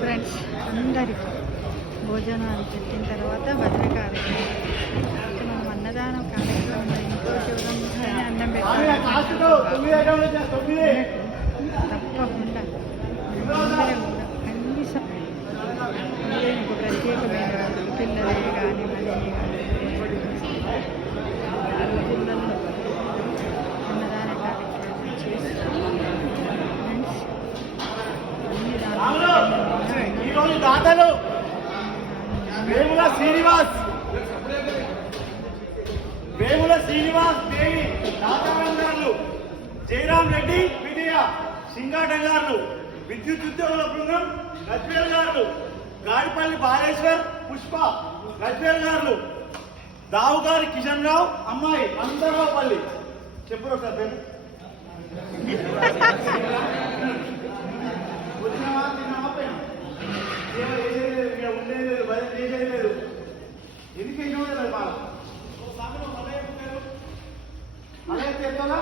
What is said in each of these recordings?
Friends అందరికీ భోజనాలు పెట్టిన తర్వాత భద్ర కార్యక్రమం మనం అన్నదానం కార్యక్రమంలో ఇంకో శివరాత్రి అన్నం పెట్టాలి తప్పకుండా అందరం కూడా కనీసం ఒక ప్రత్యేకమైన పిల్లలే కానీ మళ్ళీ పిల్లల్లో అన్నదాన కార్యక్రమం చేసి ఈరోజు దాతలు వేముల శ్రీనివాస్ దేవి దాతారంగారు జయరాం రెడ్డి విజయ సింగాటంగారు విద్యుత్ ఉద్యోగుల బృందం గజ్వేల్ గారు గాడిపల్లి బాలేశ్వర్ పుష్ప గజ్వేల్ గారు దావుగారి కిషన్ రావు అమ్మాయి అందరావుపల్లి చెప్పరు సార్ పేరు వచ్చినవా తిన్నావా పోయినా ఉండేది బయట చేసేది ఎందుకు వేయలేదు బాగా అలా చేస్తారా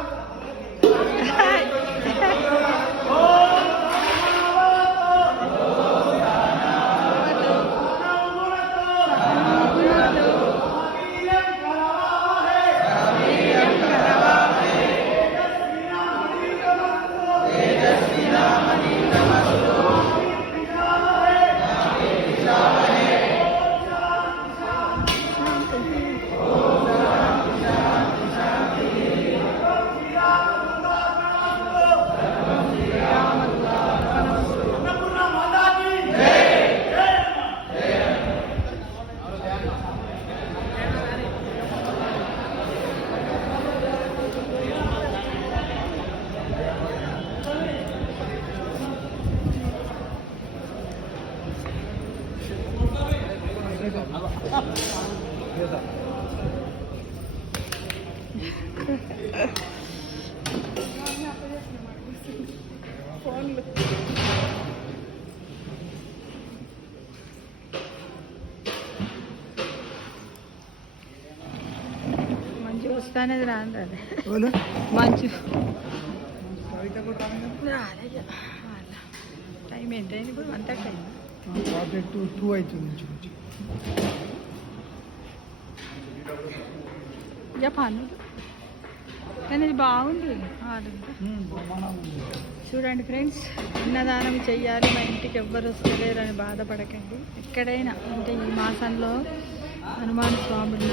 ఫోన్లు మంచి వస్తానేది రాదు అది మంచి రాలేదు టైం ఏంటైంది ఇప్పుడు అంతా టైం 2 అవుతుంది పను కానీ ఇది బాగుంది చూడండి ఫ్రెండ్స్, అన్నదానం చెయ్యాలి, మా ఇంటికి ఎవ్వరు వస్తలేరని బాధపడకండి. ఎక్కడైనా అంటే ఈ మాసంలో హనుమాన్ స్వాములు,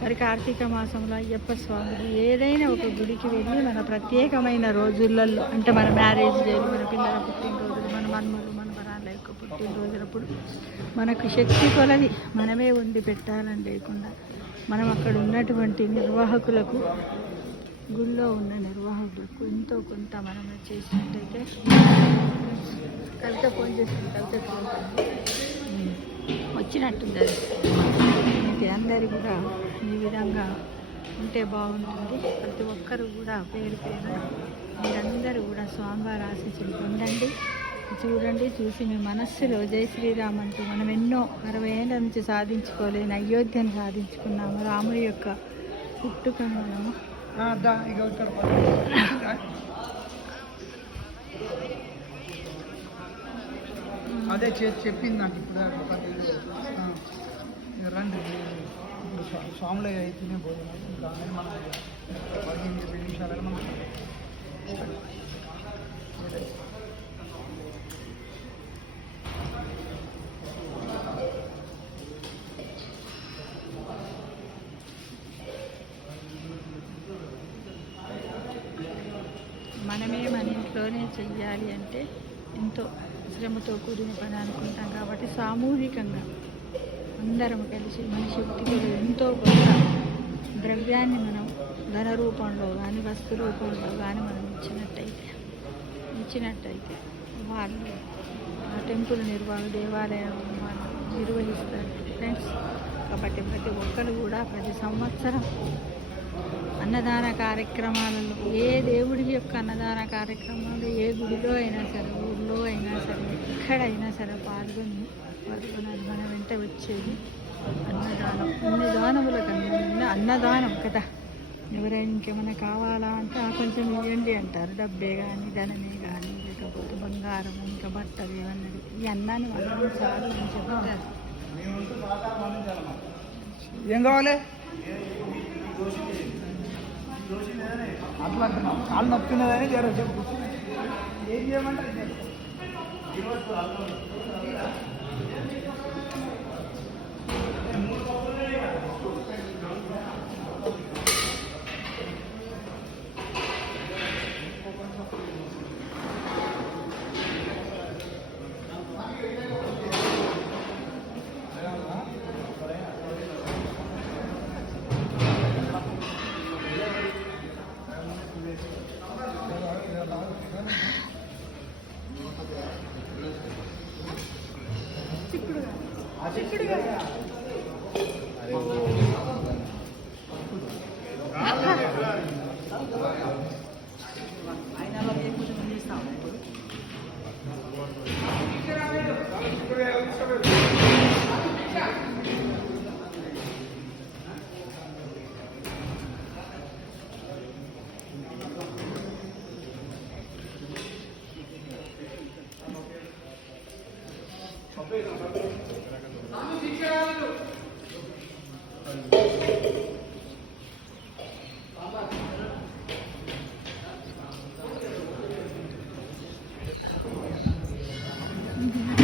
మరి కార్తీక మాసంలో అయ్యప్ప స్వాములు, ఏదైనా ఒక గుడికి వెళ్ళి మన ప్రత్యేకమైన రోజులలో అంటే మన మ్యారేజ్ డేలు, మన పిల్లల పుట్టినరోజులు, మన మన్మలు మనమరాళ్ళ యొక్క పుట్టినరోజులప్పుడు మనకు శక్తి కొలది మనమే వండి పెట్టాలని లేకుండా మనం అక్కడ ఉన్నటువంటి నిర్వాహకులకు, గుళ్ళో ఉన్న నిర్వాహకులకు ఎంతో కొంత మనం చేసినట్టయితే కవిత ఫోన్ చేస్తుంది, కవిత వచ్చినట్టుంది. అది మీకు అందరు కూడా ఈ విధంగా ఉంటే బాగుంటుంది. ప్రతి ఒక్కరు కూడా పేరు పేరు మీరందరూ కూడా స్వామివారి ఆశీస్సులు పొందండి. చూడండి, చూసి మీ మనస్సులో జై శ్రీరామ్ అంటూ మనం ఎన్నో 60 ఏళ్ళ నుంచి సాధించుకోలేని అయోధ్యను సాధించుకున్నాము. రాముడి యొక్క పుట్టుకను మనము అదే చెప్పింది నాకు ఇప్పుడు రండి స్వాములు అయితేనే భోజనం మనం 15-20 నిమిషాలలో మనం మనమే మన ఇంట్లోనే చెయ్యాలి అంటే ఎంతో శ్రమతో కూడిన పని అనుకుంటాం. కాబట్టి సామూహికంగా అందరం కలిసి మన శక్తిలో ఎంతో కొంత ద్రవ్యాన్ని మనం ధన రూపంలో కానీ వస్తు రూపంలో కానీ మనం ఇచ్చినట్టయితే వాళ్ళు ఆ టెంపుల్ దేవాలయం వాళ్ళు నిర్వహిస్తారు ఫ్రెండ్స్. కాబట్టి ప్రతి ఒక్కరు కూడా ప్రతి సంవత్సరం అన్నదాన కార్యక్రమాలలో, ఏ దేవుడి యొక్క అన్నదాన కార్యక్రమాలు ఏ గుడిలో అయినా సరే, ఊళ్ళో అయినా సరే, ఎక్కడైనా సరే పాల్గొనాలి. మన వెంట వచ్చేది అన్నదానం. అన్ని దానముల కన్నా అన్నదానం కదా. ఎవరైనా ఇంకేమైనా కావాలా అంటే కొంచెం ఇవ్వండి అంటారు, డబ్బే కానీ ధనమే కానీ లేకపోతే బంగారం ఇంకా బట్టలు ఇవన్నీ ఈ అన్నాన్ని వాళ్ళు చాలా మంచిగా పెట్టారు. ఏం కావాలి అట్లా అంటున్నాం కాళ్ళు నొప్పినదని జర చెప్పు ఏం చేయమంటారు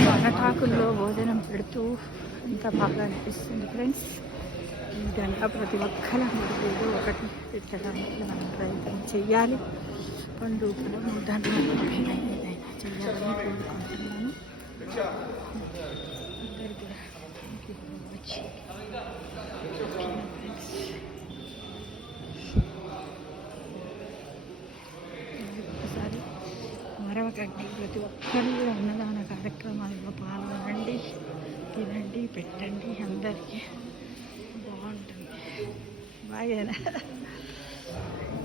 వనటాకుల్లో భోజనం పెడుతూ ఎంత బాగా అనిపిస్తుంది ఫ్రెండ్స్. ఈ విధంగా ప్రతి ఒక్కరు ఏదో ఒకటి పెట్టడానికి మనం ప్రయత్నం చెయ్యాలి. పండు పొలం దాంట్లో ఏదైనా చెయ్యాలని కోరుకుంటున్నాను. అందరికీ కూడా థ్యాంక్ యూ ఫర్ వాచింగ్. ఒకసారి మరొకండి, ప్రతి ఒక్కరు కూడా అన్నదాన కార్యక్రమాల్లో పాల్గొనండి, తినండి, పెట్టండి, అందరికీ బాగుంటుంది. బాగేనా?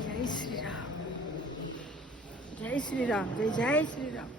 జై శ్రీరామ్, జై శ్రీరామ్, జై జై శ్రీరామ్.